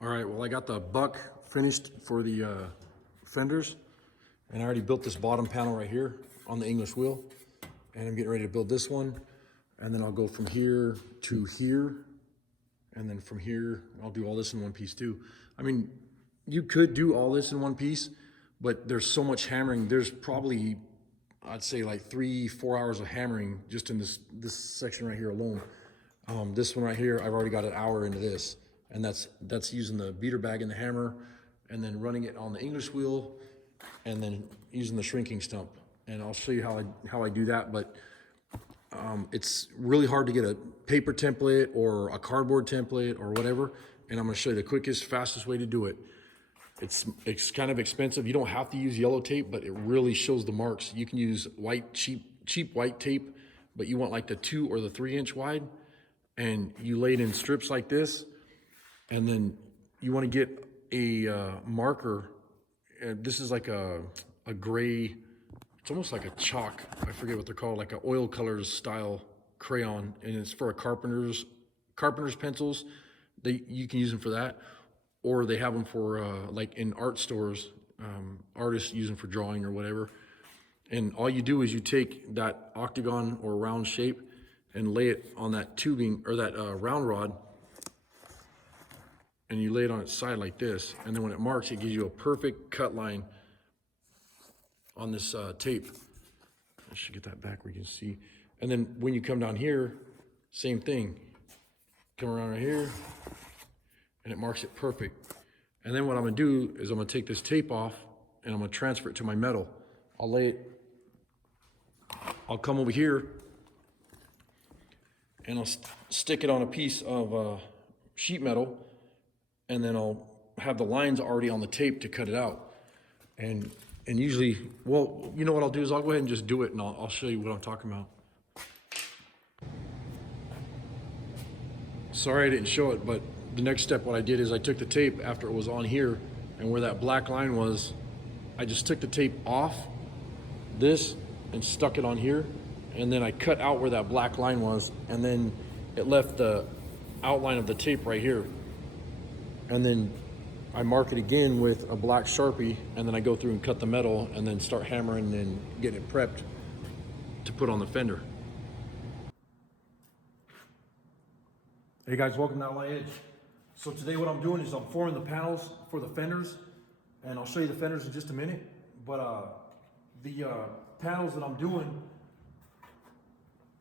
All right, well, I got the buck finished for the fenders, and I already built this bottom panel right here on the English wheel, and I'm getting ready to build this one, and then I'll go from here to here, and then from here, I'll do all this in one piece too. I mean, you could do all this in one piece, but there's so much hammering. There's probably, I'd say like 3-4 hours of hammering just in this section right here alone. This one right here, I've already got an hour into this, and that's using the beater bag and the hammer, and then running it on the English wheel, and then using the shrinking stump. And I'll show you how I do that, but it's really hard to get a paper template or a cardboard template or whatever, and I'm gonna show you the quickest, fastest way to do it. It's kind of expensive. You don't have to use yellow tape, but it really shows the marks. You can use white, cheap white tape, but you want like the 2 or the 3 inch wide, and you lay it in strips like this, and then you want to get a marker. This is like a gray, it's almost like a chalk, I forget what they're called, like an oil colors style crayon, and it's for a carpenter's pencils. You can use them for that, or they have them for like in art stores, artists use them for drawing or whatever. And all you do is you take that octagon or round shape and lay it on that tubing or that round rod, and you lay it on its side like this, and then when it marks, it gives you a perfect cut line on this tape. I should get that back where you can see. And then when you come down here, same thing. Come around right here, and it marks it perfect. And then what I'm gonna do is I'm gonna take this tape off, and I'm gonna transfer it to my metal. I'll come over here, and I'll stick it on a piece of sheet metal, and then I'll have the lines already on the tape to cut it out. And usually, well, you know what I'll do is I'll go ahead and just do it, and I'll show you what I'm talking about. Sorry I didn't show it, but the next step, what I did is I took the tape after it was on here, and where that black line was, I just took the tape off this and stuck it on here, and then I cut out where that black line was, and then it left the outline of the tape right here. And then I mark it again with a black Sharpie, and then I go through and cut the metal, and then start hammering and getting it prepped to put on the fender. Hey guys, welcome to Outline Edge. So today what I'm doing is I'm forming the panels for the fenders, and I'll show you the fenders in just a minute. But the panels that I'm doing,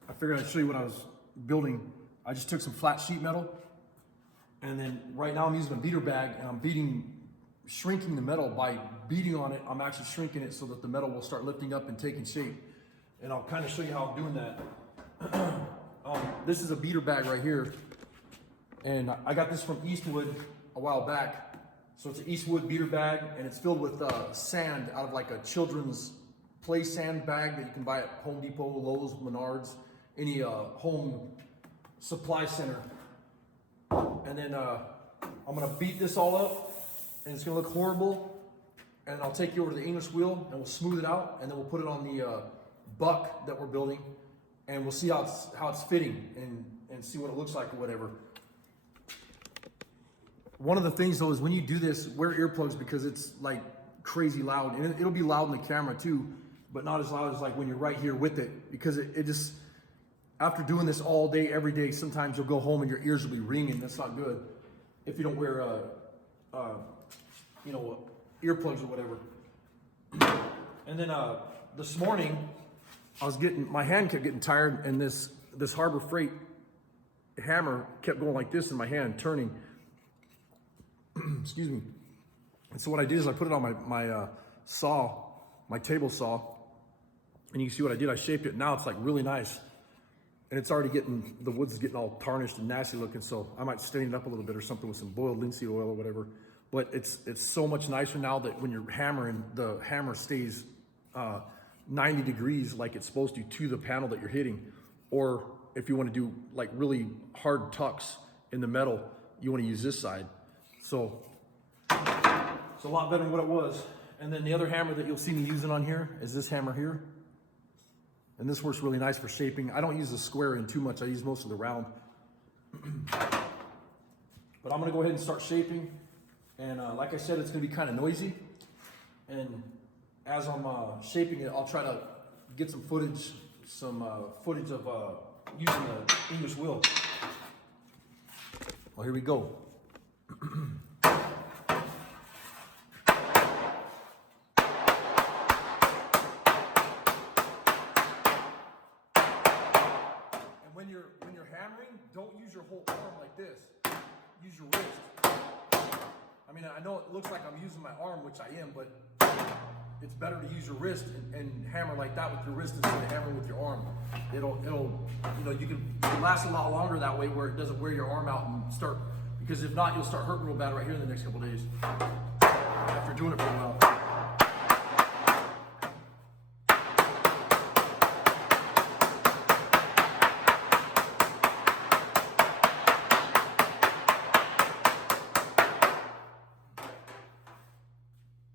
I figured I'd show you what I was building. I just took some flat sheet metal, and then right now I'm using a beater bag, and I'm shrinking the metal. By beating on it, I'm actually shrinking it so that the metal will start lifting up and taking shape. And I'll kind of show you how I'm doing that. This is a beater bag right here, and I got this from Eastwood a while back. So it's an Eastwood beater bag, and it's filled with sand out of like a children's play sand bag that you can buy at Home Depot, Lowe's, Menards, any home supply center. And then I'm gonna beat this all up, and it's gonna look horrible. And I'll take you over to the English wheel, and we'll smooth it out, and then we'll put it on the buck that we're building, and we'll see how it's fitting and see what it looks like or whatever. One of the things though is when you do this, wear earplugs, because it's like crazy loud, and it'll be loud in the camera too, but not as loud as like when you're right here with it, because it just, after doing this all day, every day, sometimes you'll go home and your ears will be ringing. That's not good if you don't wear, earplugs or whatever. And then this morning, my hand kept getting tired, and this Harbor Freight hammer kept going like this in my hand, turning. Excuse me. And so what I did is I put it on my saw, my table saw, and you can see what I did. I shaped it. Now it's like really nice. And it's already the wood's getting all tarnished and nasty looking, so I might stain it up a little bit or something with some boiled linseed oil or whatever. But it's so much nicer now that when you're hammering, the hammer stays 90 degrees like it's supposed to the panel that you're hitting. Or if you want to do like really hard tucks in the metal, you want to use this side. So it's a lot better than what it was. And then the other hammer that you'll see me using on here is this hammer here. And this works really nice for shaping. I don't use the square end too much. I use most of the round. But I'm gonna go ahead and start shaping. And like I said, it's gonna be kind of noisy. And as I'm shaping it, I'll try to get some footage of using the English wheel. Well, here we go. When you're hammering, don't use your whole arm like this. Use your wrist. I mean, I know it looks like I'm using my arm, which I am, but it's better to use your wrist and hammer like that with your wrist instead of hammering with your arm. It'll, you know, you can last a lot longer that way where it doesn't wear your arm out and start, because if not, you'll start hurting real bad right here in the next couple days after doing it for a while.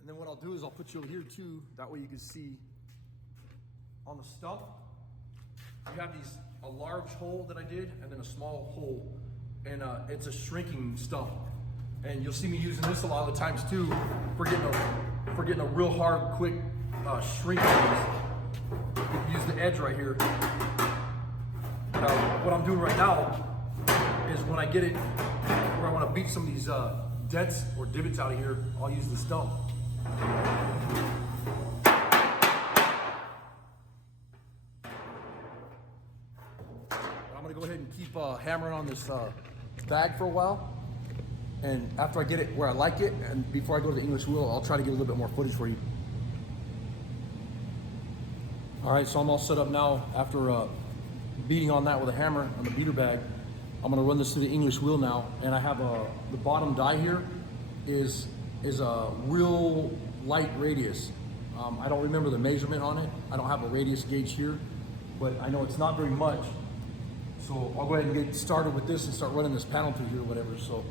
And then what I'll do is I'll put you over here too, that way you can see on the stump, you have a large hole that I did and then a small hole, and it's a shrinking stump. And you'll see me using this a lot of the times too for getting a real hard, quick shrink. Use the edge right here. Now, what I'm doing right now is when I get it where I want to beat some of these dents or divots out of here, I'll use the stump. I'm gonna go ahead and keep hammering on this bag for a while, and after I get it where I like it, and before I go to the English wheel, I'll try to get a little bit more footage for you. All right, so I'm all set up now. After beating on that with a hammer on the beater bag, I'm gonna run this through the English wheel now, and I have the bottom die here is a real light radius. I don't remember the measurement on it. I don't have a radius gauge here, but I know it's not very much. So I'll go ahead and get started with this and start running this panel through here or whatever. So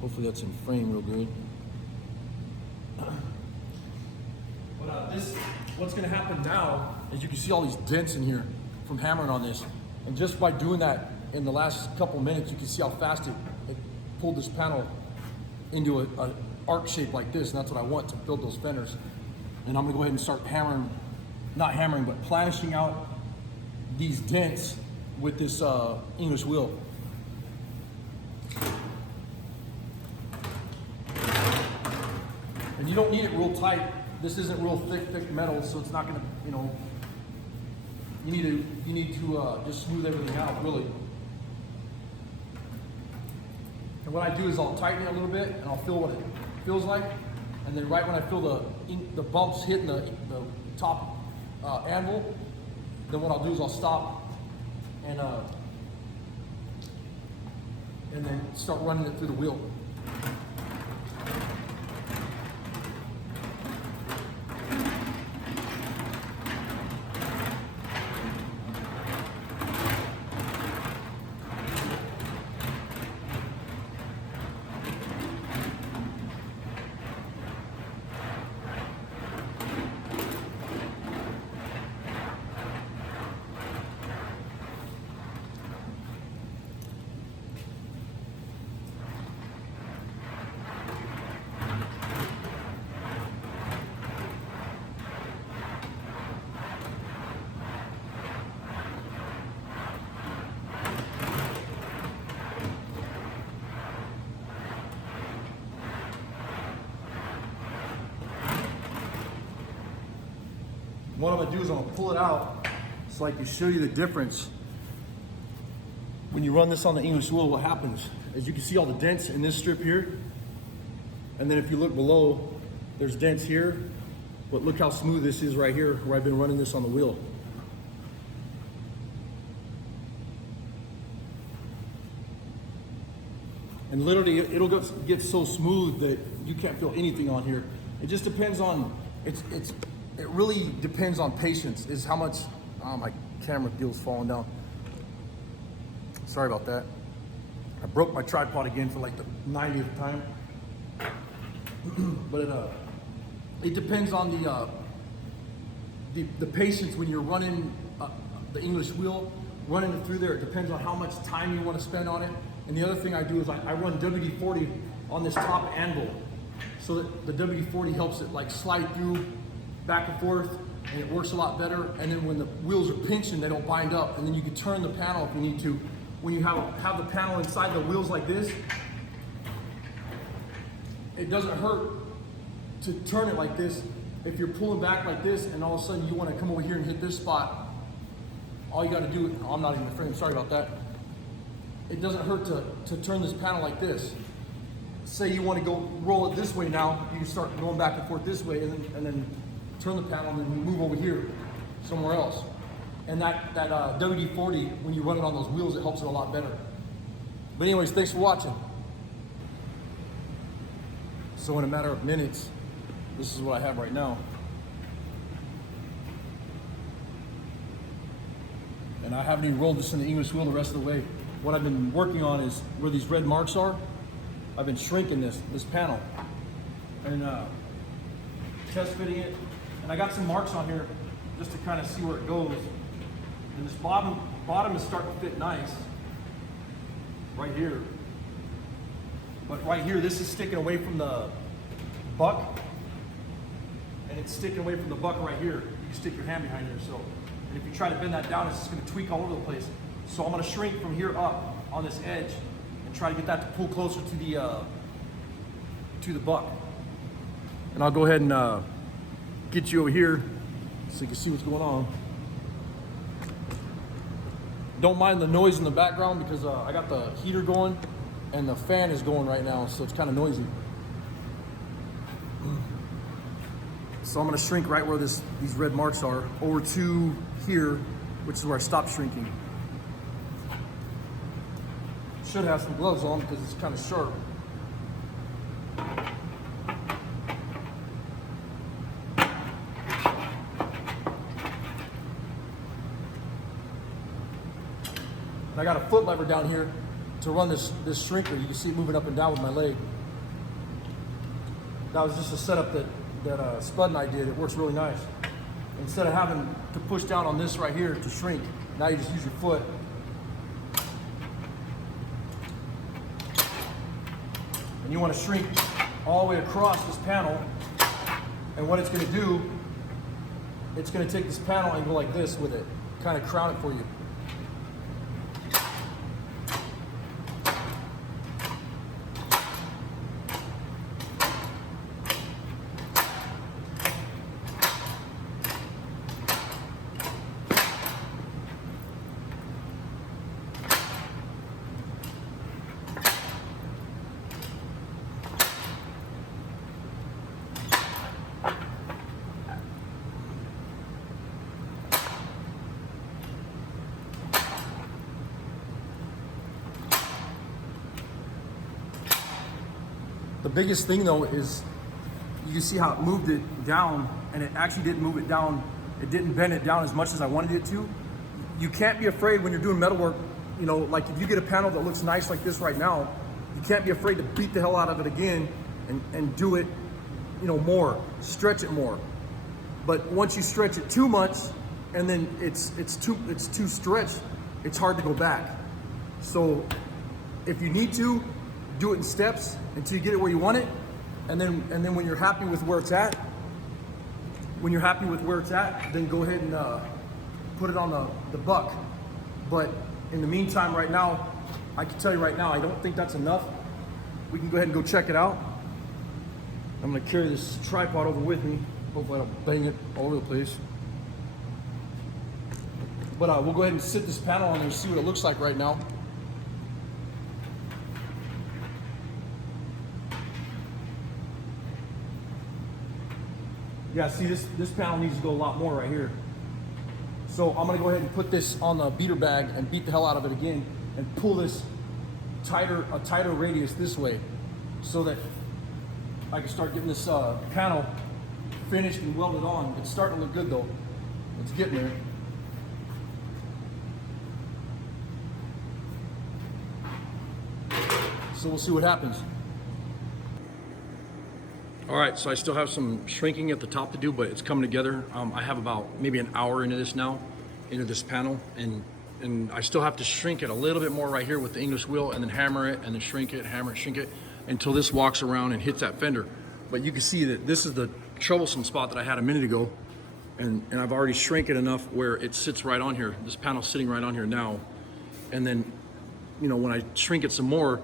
hopefully that's in frame real good. But what's gonna happen now is you can see all these dents in here from hammering on this. And just by doing that in the last couple minutes, you can see how fast it pulled this panel into an arc shape like this. And that's what I want to build those fenders. And I'm gonna go ahead and start hammering, not hammering, but planishing out these dents with this English wheel. And you don't need it real tight. This isn't real thick metal, so it's not gonna, you know, you need to just smooth everything out, really. And what I do is I'll tighten it a little bit and I'll feel what it feels like. And then right when I feel the bumps hitting the top anvil, then what I'll do is I'll stop and then start running it through the wheel. What I'm gonna do is I'm gonna pull it out so I can show you the difference. When you run this on the English wheel, what happens is you can see all the dents in this strip here. And then if you look below, there's dents here, but look how smooth this is right here where I've been running this on the wheel. And literally it'll get so smooth that you can't feel anything on here. It just depends on, it really depends on patience, is how much, my camera deal's falling down. Sorry about that. I broke my tripod again for like the 90th time. But it depends on the patience when you're running the English wheel, running it through there. It depends on how much time you want to spend on it And the other thing I do is I run WD-40 on this top anvil, so that the WD-40 helps it like slide through back and forth, and it works a lot better. And then when the wheels are pinching, they don't bind up, and then you can turn the panel if you need to. When you have the panel inside the wheels like this, it doesn't hurt to turn it like this. If you're pulling back like this and all of a sudden you want to come over here and hit this spot, all you got to do, oh, I'm not even in the frame, sorry about that. It doesn't hurt to turn this panel like this. Say you want to go roll it this way now, you can start going back and forth this way, and then turn the panel and then move over here somewhere else. And that WD-40, when you run it on those wheels, it helps it a lot better. But anyways, thanks for watching. So in a matter of minutes, this is what I have right now. And I haven't even rolled this in the English wheel the rest of the way. What I've been working on is where these red marks are. I've been shrinking this panel and test fitting it. And I got some marks on here just to kind of see where it goes. And this bottom is starting to fit nice right here. But right here, this is sticking away from the buck, and it's sticking away from the buck right here. You can stick your hand behind here. So, and if you try to bend that down, it's just going to tweak all over the place. So I'm going to shrink from here up on this edge and try to get that to pull closer to the buck. And I'll go ahead and get you over here so you can see what's going on. Don't mind the noise in the background because I got the heater going and the fan is going right now, so it's kind of noisy. So I'm going to shrink right where these red marks are over to here, which is where I stopped shrinking. Should have some gloves on because it's kind of sharp. And I got a foot lever down here to run this shrinker. You can see it moving up and down with my leg. That was just a setup that Spud and I did. It works really nice. Instead of having to push down on this right here to shrink, now you just use your foot. And you want to shrink all the way across this panel. And what it's going to do, it's going to take this panel and go like this with it, kind of crown it for you. The biggest thing though is you can see how it moved it down, and it actually didn't move it down. It didn't bend it down as much as I wanted it to. You can't be afraid when you're doing metalwork, you know, like if you get a panel that looks nice like this right now, you can't be afraid to beat the hell out of it again and do it, you know, more, stretch it more. But once you stretch it too much and then it's too stretched, it's hard to go back. So if you need to, do it in steps until you get it where you want it, and then when you're happy with where it's at, then go ahead and put it on the buck. But in the meantime, right now, I can tell you right now, I don't think that's enough. We can go ahead and go check it out. I'm gonna carry this tripod over with me. Hopefully I don't bang it all over the place. But we'll go ahead and sit this panel on there and see what it looks like right now. Yeah, see this panel needs to go a lot more right here. So I'm gonna go ahead and put this on the beater bag and beat the hell out of it again and pull this a tighter radius this way so that I can start getting this panel finished and welded on. It's starting to look good though. It's getting there. So we'll see what happens. All right, so I still have some shrinking at the top to do, but it's coming together. I have about maybe an hour into this now, into this panel, and and I still have to shrink it a little bit more right here with the English wheel, and then hammer it, and then shrink it, hammer it, shrink it, until this walks around and hits that fender. But you can see that this is the troublesome spot that I had a minute ago, and I've already shrank it enough where it sits right on here. This panel's sitting right on here now. And then, you know, when I shrink it some more,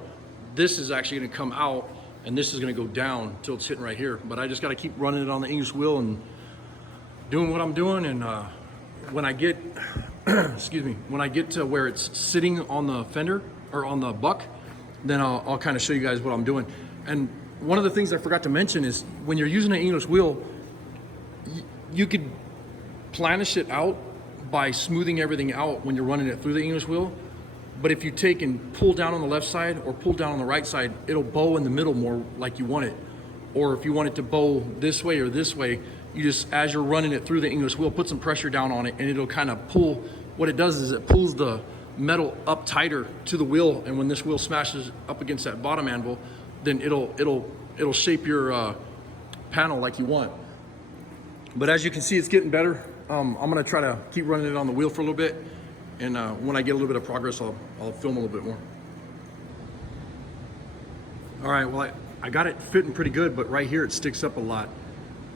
this is actually gonna come out, and this is gonna go down till it's hitting right here. But I just gotta keep running it on the English wheel and doing what I'm doing. And when I get, excuse me, when I get to where it's sitting on the fender or on the buck, then I'll kind of show you guys what I'm doing. And one of the things I forgot to mention is when you're using an English wheel, you could planish it out by smoothing everything out when you're running it through the English wheel. But if you take and pull down on the left side or pull down on the right side, it'll bow in the middle more like you want it. Or if you want it to bow this way or this way, you just, as you're running it through the English wheel, put some pressure down on it, and it'll kind of pull. What it does is it pulls the metal up tighter to the wheel, and when this wheel smashes up against that bottom anvil, then it'll shape your panel like you want. But as you can see, it's getting better. I'm gonna try to keep running it on the wheel for a little bit, and when I get a little bit of progress, I'll film a little bit more. All right, well, I got it fitting pretty good, but right here it sticks up a lot.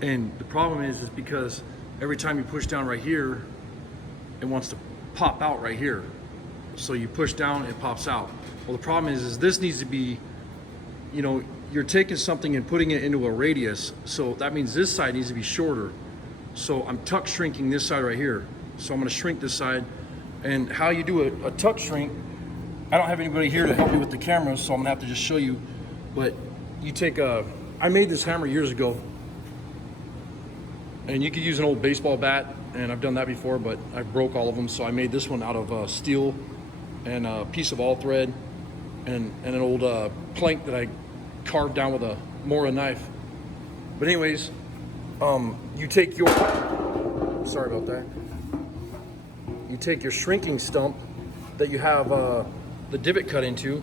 And the problem is because every time you push down right here, it wants to pop out right here. So you push down, it pops out. Well, the problem is this needs to be, you know, you're taking something and putting it into a radius. So that means this side needs to be shorter. So I'm tuck shrinking this side right here. So I'm gonna shrink this side. And how you do a tuck shrink, I don't have anybody here to help me with the camera, so I'm gonna have to just show you. But you take I made this hammer years ago, and you could use an old baseball bat, and I've done that before, but I broke all of them. So I made this one out of steel and a piece of all thread and an old plank that I carved down with a Mora knife. But anyways, you take your, sorry about that. You take your shrinking stump that you have the divot cut into.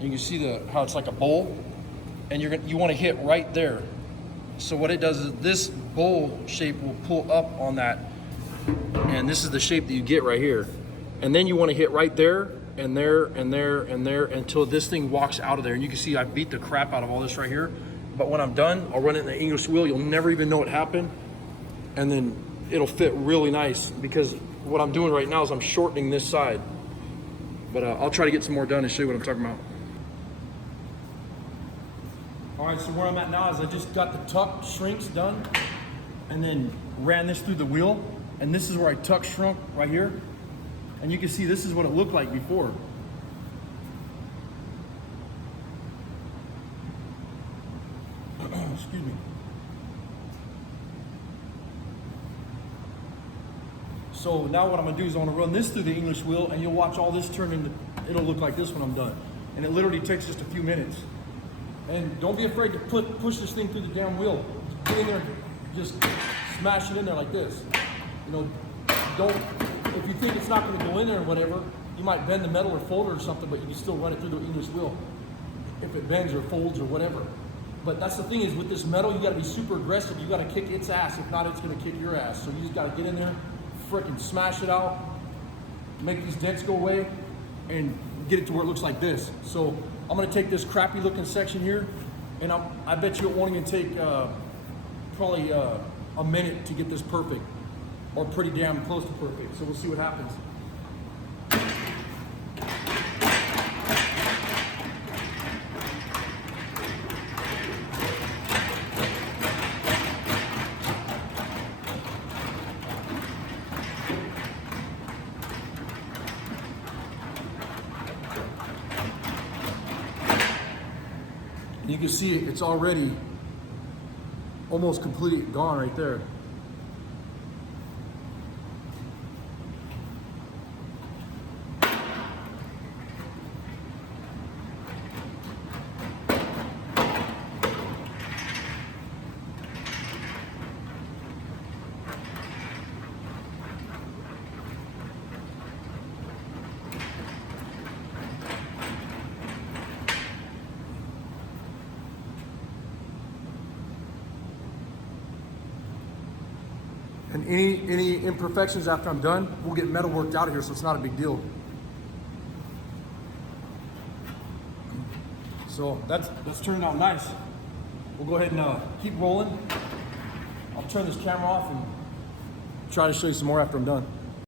You can see how it's like a bowl, and you want to hit right there. So what it does is this bowl shape will pull up on that, and this is the shape that you get right here. And then you want to hit right there and there and there and there until this thing walks out of there. And you can see I beat the crap out of all this right here. But when I'm done, I'll run it in the English wheel. You'll never even know it happened. And then it'll fit really nice, because what I'm doing right now is I'm shortening this side. But I'll try to get some more done and show you what I'm talking about. All right, so where I'm at now is I just got the tuck shrinks done and then ran this through the wheel. And this is where I tuck shrunk right here. And you can see this is what it looked like before. Excuse me. So now what I'm gonna do is I'm gonna run this through the English wheel, and you'll watch all this turn into, it'll look like this when I'm done. And it literally takes just a few minutes. And don't be afraid to push this thing through the damn wheel. Get in there, just smash it in there like this. You know, if you think it's not gonna go in there or whatever, you might bend the metal or fold it or something, but you can still run it through the English wheel if it bends or folds or whatever. But that's the thing is, with this metal, you gotta be super aggressive. You gotta kick its ass. If not, it's gonna kick your ass. So you just gotta get in there, frickin' smash it out, make these dents go away, and get it to where it looks like this. So I'm gonna take this crappy looking section here, and I bet you it won't even take probably a minute to get this perfect, or pretty damn close to perfect. So we'll see what happens. You can see it's already almost completely gone right there. And any imperfections after I'm done, we'll get metal worked out of here, so it's not a big deal. So that's turned out nice. We'll go ahead and keep rolling. I'll turn this camera off and try to show you some more after I'm done.